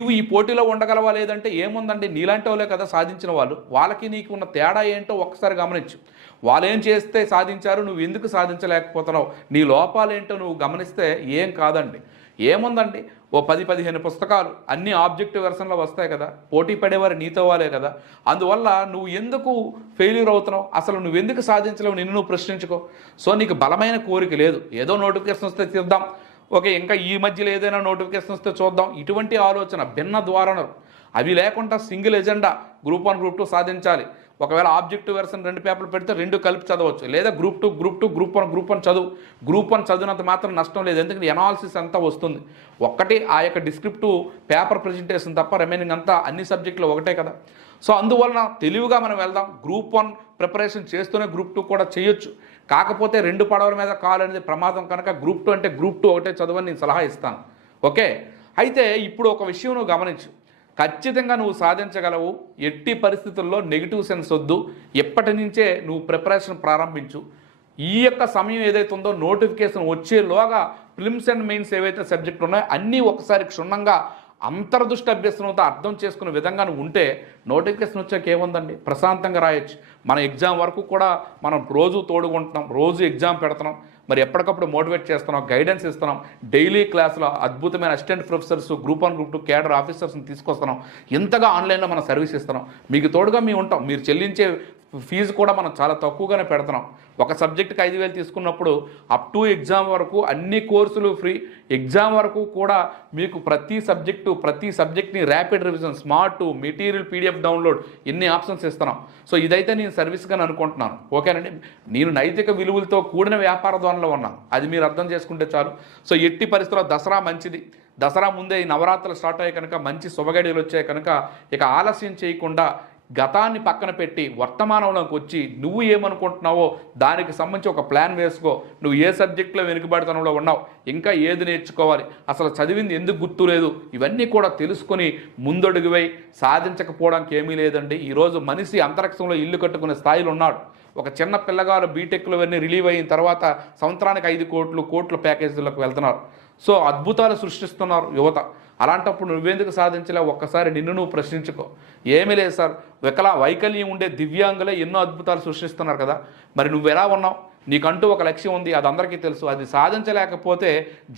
నువ్వు ఈ పోటీలో ఉండగలవా లేదంటే ఏముందండి, నీలాంటి వాళ్ళే కదా సాధించిన వాళ్ళు. వాళ్ళకి నీకు ఉన్న తేడా ఏంటో ఒక్కసారి గమనించు. వాళ్ళు ఏం చేస్తే సాధించారు, నువ్వు ఎందుకు సాధించలేకపోతున్నావు, నీ లోపాలేంటో నువ్వు గమనిస్తే ఏం కాదండి. ఏముందండి, ఓ 10-15 పుస్తకాలు అన్నీ ఆబ్జెక్టివ్ వెర్షన్లో వస్తాయి కదా, పోటీ పడేవారు నీతో వాళ్ళే కదా. అందువల్ల నువ్వు ఎందుకు ఫెయిల్యూర్ అవుతున్నావు, అసలు నువ్వు ఎందుకు సాధించలేవు, నిన్ను నువ్వు ప్రశ్నించుకో. సో నీకు బలమైన కోరిక లేదు, ఏదో నోటిఫికేషన్ వస్తే తీద్దాం, ఓకే ఇంకా ఈ మధ్యలో ఏదైనా నోటిఫికేషన్ వస్తే చూద్దాం, ఇటువంటి ఆలోచన భిన్న ధోరణులు అవి లేకుండా సింగిల్ ఎజెండా గ్రూప్ 1 గ్రూప్ 2 సాధించాలి. ఒకవేళ ఆబ్జెక్టివ్ వెర్షన్ 2 పేపర్లు పెడితే 2 కలిపి చదవచ్చు, లేదా గ్రూప్ 2 గ్రూప్ 1 చదువు. గ్రూప్ 1 చదివినంత మాత్రం నష్టం లేదు, ఎందుకంటే ఎనాలిసిస్ అంతా వస్తుంది. ఒక్కటి ఆ యొక్క డిస్క్రిప్టివ్ పేపర్ ప్రజెంటేషన్ తప్ప రిమైనింగ్ అంతా అన్ని సబ్జెక్టులు ఒకటే కదా. సో అందువలన తెలివిగా మనం వెళ్దాం. గ్రూప్ 1 ప్రిపరేషన్ చేస్తూనే గ్రూప్ 2 కూడా చేయొచ్చు. కాకపోతే 2 పడవల మీద కాలు అనేది ప్రమాదం కనుక గ్రూప్ 2 అంటే గ్రూప్ 2 ఒకటే చదవని నేను సలహా ఇస్తాను. ఓకే, అయితే ఇప్పుడు ఒక విషయం నువ్వు గమనించు. ఖచ్చితంగా నువ్వు సాధించగలవు. ఎట్టి పరిస్థితుల్లో నెగిటివ్ సెన్స్ వద్దు. ఎప్పటి నుంచే నువ్వు ప్రిపరేషన్ ప్రారంభించు. ఈ యొక్క సమయం ఏదైతే ఉందో నోటిఫికేషన్ వచ్చేలోగా ప్రిలిమ్స్ అండ్ మెయిన్స్ ఏవైతే సబ్జెక్టులు ఉన్నాయో అన్నీ ఒకసారి క్షుణ్ణంగా అంతర్దృష్టి అభ్యసనంతో అర్థం చేసుకునే విధంగా నువ్వు ఉంటే నోటిఫికేషన్ వచ్చాక ఏముందండి, ప్రశాంతంగా రాయొచ్చు. మన ఎగ్జామ్ వరకు కూడా మనం రోజు తోడుకుంటున్నాం, రోజు ఎగ్జామ్ పెడుతున్నాం, మరి ఎప్పటికప్పుడు మోటివేట్ చేస్తున్నాం, గైడెన్స్ ఇస్తున్నాం, డైలీ క్లాసులో అద్భుతమైన assistant professors, group 1 group 2 cadre ఆఫీసర్స్ని తీసుకొస్తున్నాం. ఇంతగా ఆన్లైన్లో మనం సర్వీస్ ఇస్తున్నాం, మీకు తోడుగా మేము ఉంటాం. మీరు చెల్లించే ఫీజు కూడా మనం చాలా తక్కువగానే పెడుతున్నాం. ఒక సబ్జెక్టుకి 5,000 తీసుకున్నప్పుడు అప్ టు ఎగ్జామ్ వరకు అన్ని కోర్సులు ఫ్రీ. ఎగ్జామ్ వరకు కూడా మీకు ప్రతి సబ్జెక్ట్ని rapid revision, smart, material, PDF download ఇన్ని ఆప్షన్స్ ఇస్తున్నాం. సో ఇదైతే నేను సర్వీస్గా అనుకుంటున్నాను. ఓకేనండి, నేను నైతిక విలువలతో కూడిన వ్యాపార ధోరణిలో ఉన్నాను, అది మీరు అర్థం చేసుకుంటే చాలు. సో ఎట్టి పరిస్థితుల్లో దసరా మంచిది. దసరా ముందే ఈ నవరాత్రులు స్టార్ట్ అయ్యాయి కనుక మంచి శుభగడియలు వచ్చాయి కనుక ఇక ఆలస్యం చేయకుండా గతాన్ని పక్కన పెట్టి వర్తమానంలోకి వచ్చి నువ్వు ఏమనుకుంటున్నావో దానికి సంబంధించి ఒక ప్లాన్ వేసుకో. నువ్వు ఏ సబ్జెక్టులో వెనుకబడితనంలో ఉన్నావు, ఇంకా ఏది నేర్చుకోవాలి, అసలు చదివింది ఎందుకు గుర్తు లేదు, ఇవన్నీ కూడా తెలుసుకొని ముందడుగువై సాధించకపోవడానికి ఏమీ లేదండి. ఈరోజు మనిషి అంతరిక్షంలో ఇల్లు కట్టుకునే స్థాయిలో ఉన్నాడు. ఒక చిన్న పిల్లగారు బీటెక్లో ఇవన్నీ రిలీవ్ అయిన తర్వాత సంవత్సరానికి 5 కోట్ల ప్యాకేజీలకు వెళ్తున్నారు. సో అద్భుతాలు సృష్టిస్తున్నారు యువత. అలాంటప్పుడు నువ్వెందుకు సాధించలేవు, ఒక్కసారి నిన్ను నువ్వు ప్రశ్నించుకో. ఏమీ లేదు సార్, వైకల్యం ఉండే దివ్యాంగులే ఎన్నో అద్భుతాలు సృష్టిస్తున్నారు కదా, మరి నువ్వు ఎలా ఉన్నావు? నీకంటూ ఒక లక్ష్యం ఉంది, అది అందరికీ తెలుసు. అది సాధించలేకపోతే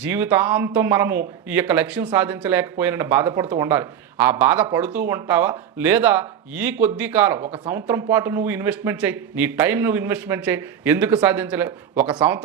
జీవితాంతం మనము ఈ యొక్క లక్ష్యం సాధించలేకపోయానని బాధపడుతూ ఉండాలి. ఆ బాధపడుతూ ఉంటావా, లేదా ఈ కొద్ది కాలం 1 సంవత్సరం పాటు నువ్వు ఇన్వెస్ట్మెంట్ చేయి, నీ టైం నువ్వు ఇన్వెస్ట్మెంట్ చేయి. ఎందుకు సాధించలేవు? 1 సంవత్సరం